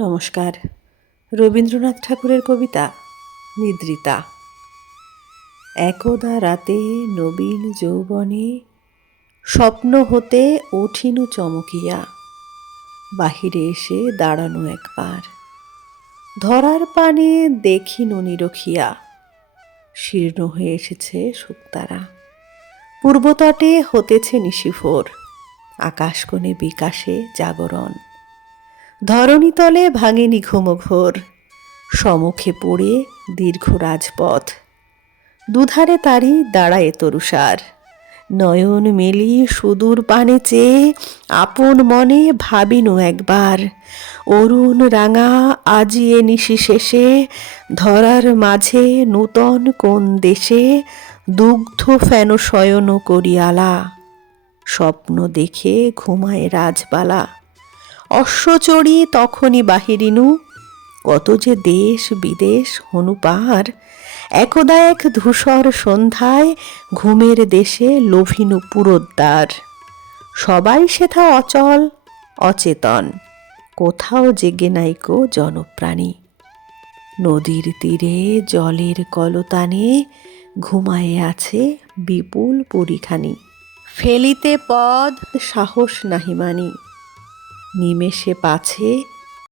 নমস্কার। রবীন্দ্রনাথ ঠাকুরের কবিতা নিদ্রিতা। একদা রাতে নবীন যৌবনে স্বপ্ন হতে উঠিনু চমকিয়া, বাহিরে এসে দাঁড়ানো একবার, ধরার পানে দেখিনু নিরখিয়া, শীর্ণ হয়ে এসেছে শুকতারা। পূর্বতটে হতেছে নিশিভোর, আকাশকোণে বিকাশে জাগরণ। ধরণীতলে ভাঙেনি ঘুমঘোর, সমুখে পড়ে দীর্ঘ রাজপথ। দুধারে তারি দাঁড়ায় তরুষার, নয়ন মেলি সুদূর পানে চেয়ে আপন মনে ভাবিনু একবার, অরুণ রাঙা আজিয়ে নিশি শেষে ধরার মাঝে নূতন কোন দেশে দুগ্ধ ফেন শয়ন করিয়ালা। স্বপ্ন দেখে ঘুমায় রাজবালা, অশ্বচড়ি তখনই বাহিরিনু, কত যে দেশ বিদেশ হনু পার। একদা এক ধূসর সন্ধ্যায় ঘুমের দেশে লোভিনু পুরোদ্বার। সবাই সেথা অচল অচেতন, কোথাও জেগে নাইকো জনপ্রাণী। নদীর তীরে জলের কলতানে ঘুমায়ে আছে বিপুল পরিখানি। ফেলিতে পদ সাহস নাহি মানি, নিমেষে পাছে